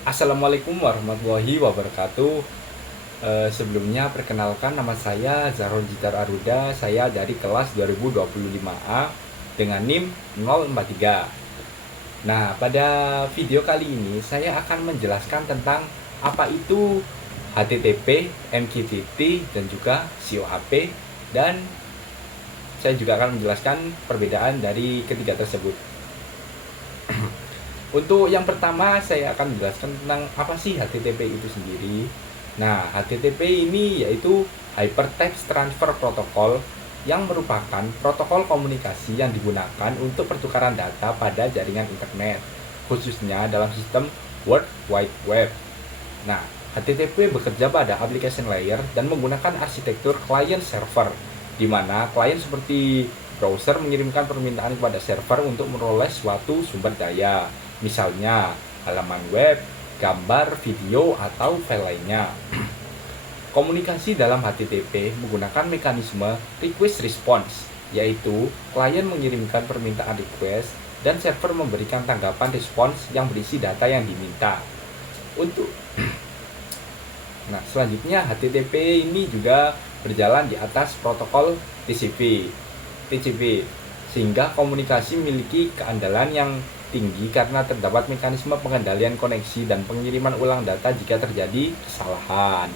Assalamualaikum warahmatullahi wabarakatuh. Sebelumnya perkenalkan, nama saya Zahrul Jitar Aruda. Saya dari kelas 2025A dengan NIM 043. Nah, pada video kali ini saya akan menjelaskan tentang apa itu HTTP, MQTT, dan juga COAP, dan saya juga akan menjelaskan perbedaan dari ketiga tersebut. Untuk yang pertama, saya akan menjelaskan tentang apa sih HTTP itu sendiri. Nah, HTTP ini yaitu Hypertext Transfer Protocol, yang merupakan protokol komunikasi yang digunakan untuk pertukaran data pada jaringan internet, khususnya dalam sistem World Wide Web. Nah, HTTP bekerja pada application layer dan menggunakan arsitektur client server, di mana klien seperti browser mengirimkan permintaan kepada server untuk memperoleh suatu sumber daya, misalnya halaman web, gambar, video, atau file lainnya. Komunikasi dalam HTTP menggunakan mekanisme request response, yaitu klien mengirimkan permintaan request dan server memberikan tanggapan response yang berisi data yang diminta. Untuk Nah, selanjutnya HTTP ini juga berjalan di atas protokol TCP, sehingga komunikasi memiliki keandalan yang tinggi karena terdapat mekanisme pengendalian koneksi dan pengiriman ulang data jika terjadi kesalahan.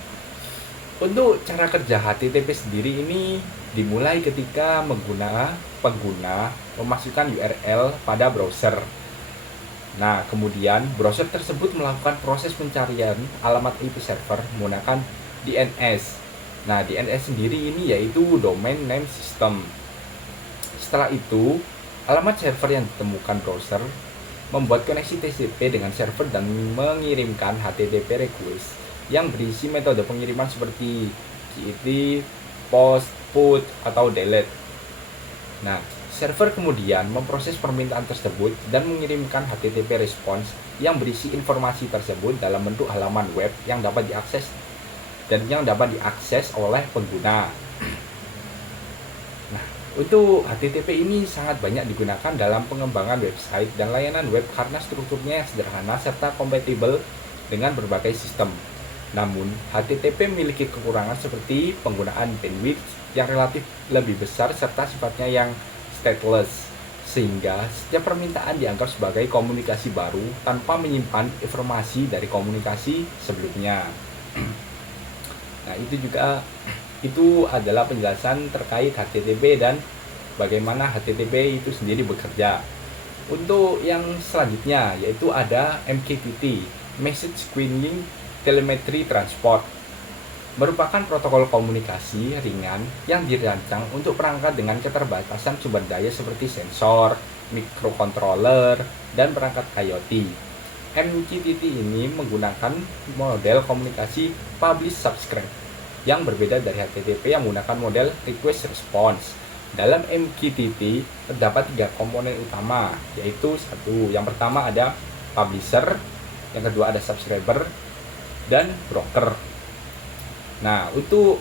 Untuk cara kerja HTTP sendiri ini dimulai ketika pengguna memasukkan URL pada browser. Nah, kemudian browser tersebut melakukan proses pencarian alamat IP server menggunakan DNS. Nah, DNS sendiri ini yaitu Domain Name System. Setelah itu, alamat server yang ditemukan browser membuat koneksi TCP dengan server dan mengirimkan HTTP request yang berisi metode pengiriman seperti GET, POST, PUT, atau DELETE. Nah, server kemudian memproses permintaan tersebut dan mengirimkan HTTP response yang berisi informasi tersebut dalam bentuk halaman web yang dapat diakses oleh pengguna. Nah, untuk HTTP ini sangat banyak digunakan dalam pengembangan website dan layanan web karena strukturnya yang sederhana serta kompatibel dengan berbagai sistem. Namun, HTTP memiliki kekurangan seperti penggunaan bandwidth yang relatif lebih besar serta sifatnya yang stateless, sehingga setiap permintaan dianggap sebagai komunikasi baru tanpa menyimpan informasi dari komunikasi sebelumnya. Nah, itu adalah penjelasan terkait HTTP dan bagaimana HTTP itu sendiri bekerja. Untuk yang selanjutnya yaitu ada MQTT, Message Queuing Telemetry Transport, merupakan protokol komunikasi ringan yang dirancang untuk perangkat dengan keterbatasan sumber daya seperti sensor, microcontroller, dan perangkat IoT. MQTT ini menggunakan model komunikasi publish subscribe yang berbeda dari HTTP yang menggunakan model request response. Dalam MQTT terdapat 3 komponen utama, yaitu yang pertama ada publisher, yang kedua ada subscriber, dan broker. Nah, untuk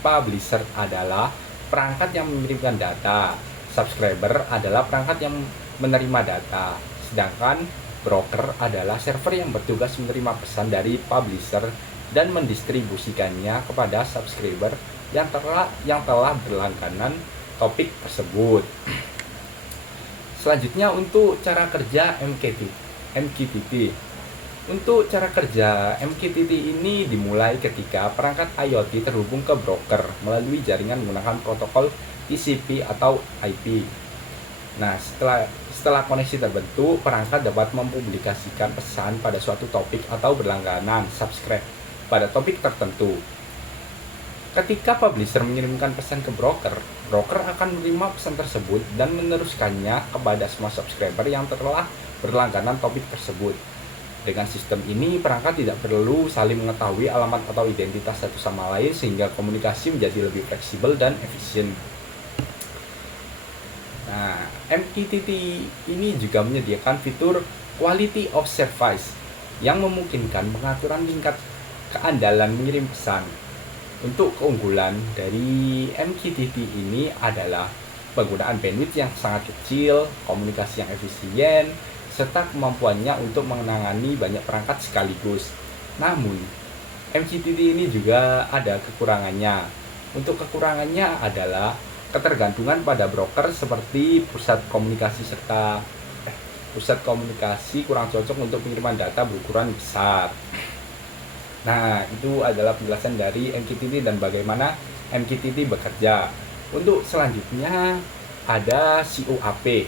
publisher adalah perangkat yang mengirimkan data, subscriber adalah perangkat yang menerima data, sedangkan broker adalah server yang bertugas menerima pesan dari publisher dan mendistribusikannya kepada subscriber yang telah berlangganan topik tersebut. Selanjutnya untuk cara kerja MQTT. Untuk cara kerja MQTT ini dimulai ketika perangkat IoT terhubung ke broker melalui jaringan menggunakan protokol TCP atau IP. Nah, setelah koneksi terbentuk, perangkat dapat mempublikasikan pesan pada suatu topik atau berlangganan subscribe pada topik tertentu. Ketika publisher mengirimkan pesan ke broker, broker akan menerima pesan tersebut dan meneruskannya kepada semua subscriber yang telah berlangganan topik tersebut. Dengan sistem ini, perangkat tidak perlu saling mengetahui alamat atau identitas satu sama lain sehingga komunikasi menjadi lebih fleksibel dan efisien. Nah, MQTT ini juga menyediakan fitur Quality of Service yang memungkinkan pengaturan tingkat keandalan mengirim pesan. Untuk keunggulan dari MQTT ini adalah penggunaan bandwidth yang sangat kecil, komunikasi yang efisien, serta kemampuannya untuk menangani banyak perangkat sekaligus. Namun, MQTT ini juga ada kekurangannya. Untuk kekurangannya adalah ketergantungan pada broker seperti pusat komunikasi kurang cocok untuk pengiriman data berukuran besar. Nah, itu adalah penjelasan dari MQTT dan bagaimana MQTT bekerja. Untuk selanjutnya ada COAP.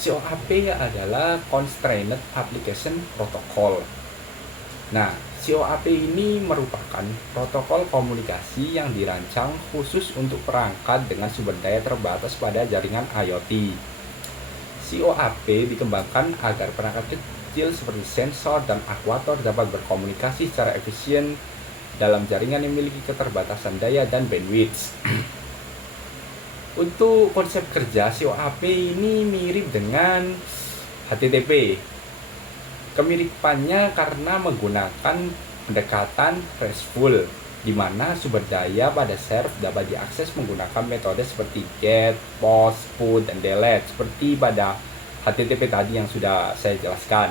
COAP adalah Constrained Application Protocol. Nah, COAP ini merupakan protokol komunikasi yang dirancang khusus untuk perangkat dengan sumber daya terbatas pada jaringan IoT. COAP dikembangkan agar perangkat kecil seperti sensor dan aktuator dapat berkomunikasi secara efisien dalam jaringan yang memiliki keterbatasan daya dan bandwidth. Untuk konsep kerja COAP ini mirip dengan HTTP. Kemiripannya karena menggunakan pendekatan RESTful, di mana sumber daya pada server dapat diakses menggunakan metode seperti GET, POST, PUT, dan DELETE seperti pada HTTP tadi yang sudah saya jelaskan.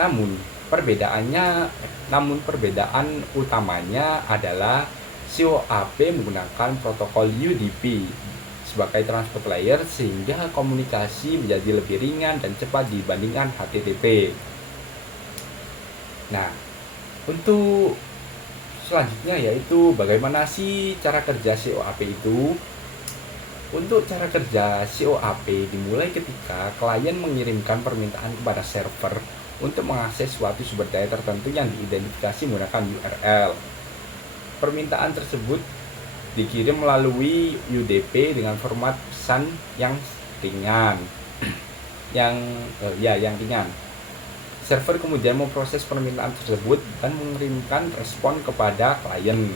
Namun perbedaan utamanya adalah COAP menggunakan protokol UDP sebagai transport layer sehingga komunikasi menjadi lebih ringan dan cepat dibandingkan HTTP. Nah, untuk selanjutnya yaitu bagaimana sih cara kerja COAP itu? Untuk cara kerja COAP dimulai ketika klien mengirimkan permintaan kepada server untuk mengakses suatu sumber daya tertentu yang diidentifikasi menggunakan URL. Permintaan tersebut dikirim melalui UDP dengan format pesan yang ringan. yang ringan. Server kemudian memproses permintaan tersebut dan mengirimkan respon kepada klien.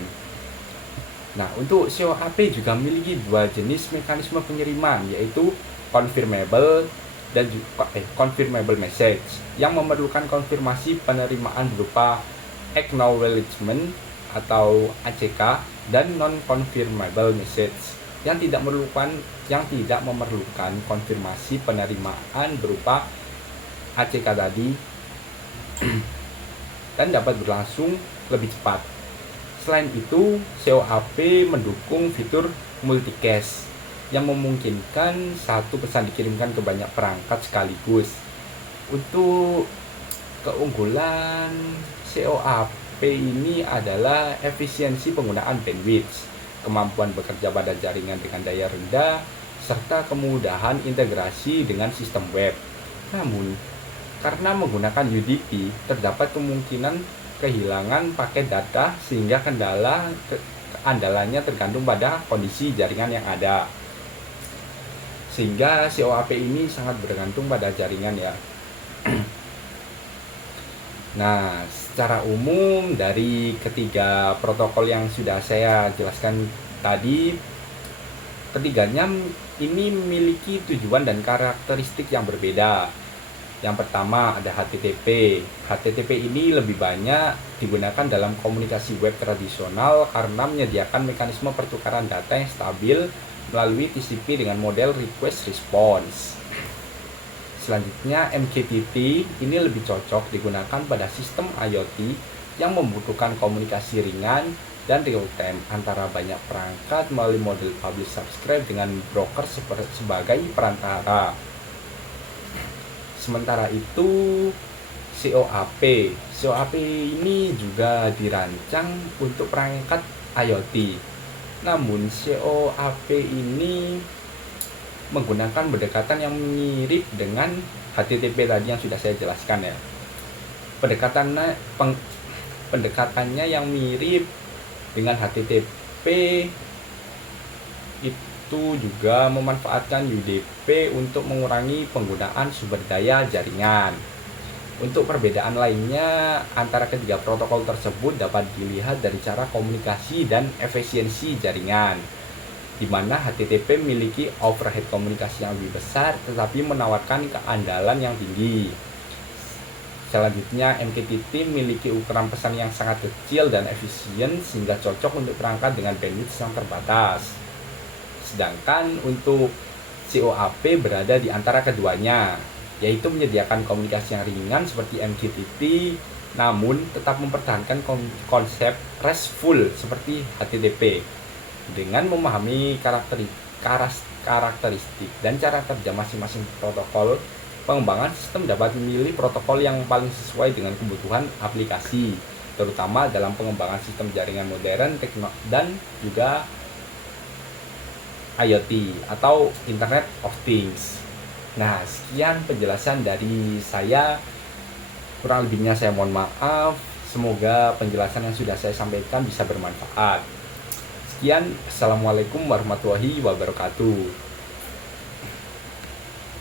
Nah, untuk COAP juga memiliki dua jenis mekanisme pengiriman, yaitu confirmable dan confirmable message yang memerlukan konfirmasi penerimaan berupa acknowledgement atau ACK, dan non-confirmable message yang tidak memerlukan konfirmasi penerimaan berupa ACK tadi dan dapat berlangsung lebih cepat. Selain itu, COAP mendukung fitur multicast yang memungkinkan satu pesan dikirimkan ke banyak perangkat sekaligus. Untuk keunggulan COAP ini adalah efisiensi penggunaan bandwidth, kemampuan bekerja pada jaringan dengan daya rendah, serta kemudahan integrasi dengan sistem web. Namun, karena menggunakan UDP, terdapat kemungkinan kehilangan paket data sehingga keandalannya tergantung pada kondisi jaringan yang ada. Sehingga COAP ini sangat bergantung pada jaringan ya. Nah, secara umum dari ketiga protokol yang sudah saya jelaskan tadi, ketiganya ini memiliki tujuan dan karakteristik yang berbeda. Yang pertama ada HTTP. HTTP ini lebih banyak digunakan dalam komunikasi web tradisional karena menyediakan mekanisme pertukaran data yang stabil melalui TCP dengan model request response. Selanjutnya MQTT ini lebih cocok digunakan pada sistem IoT yang membutuhkan komunikasi ringan dan real time antara banyak perangkat melalui model publish subscribe dengan broker sebagai perantara. Sementara itu COAP ini juga dirancang untuk perangkat IoT. Namun COAP ini menggunakan pendekatan yang mirip dengan HTTP tadi yang sudah saya jelaskan ya. Pendekatannya yang mirip dengan HTTP itu juga memanfaatkan UDP untuk mengurangi penggunaan sumber daya jaringan. Untuk perbedaan lainnya antara ketiga protokol tersebut dapat dilihat dari cara komunikasi dan efisiensi jaringan, di mana HTTP memiliki overhead komunikasi yang lebih besar tetapi menawarkan keandalan yang tinggi. Selanjutnya, MQTT memiliki ukuran pesan yang sangat kecil dan efisien sehingga cocok untuk perangkat dengan bandwidth yang terbatas. Sedangkan untuk COAP berada di antara keduanya, yaitu menyediakan komunikasi yang ringan seperti MQTT, namun tetap mempertahankan konsep RESTful seperti HTTP. Dengan memahami karakteristik dan cara kerja masing-masing protokol, pengembangan sistem dapat memilih protokol yang paling sesuai dengan kebutuhan aplikasi, terutama dalam pengembangan sistem jaringan modern dan juga IoT atau Internet of Things. Nah, sekian penjelasan dari saya. Kurang lebihnya saya mohon maaf. Semoga penjelasan yang sudah saya sampaikan bisa bermanfaat. Sekian, Assalamualaikum warahmatullahi wabarakatuh.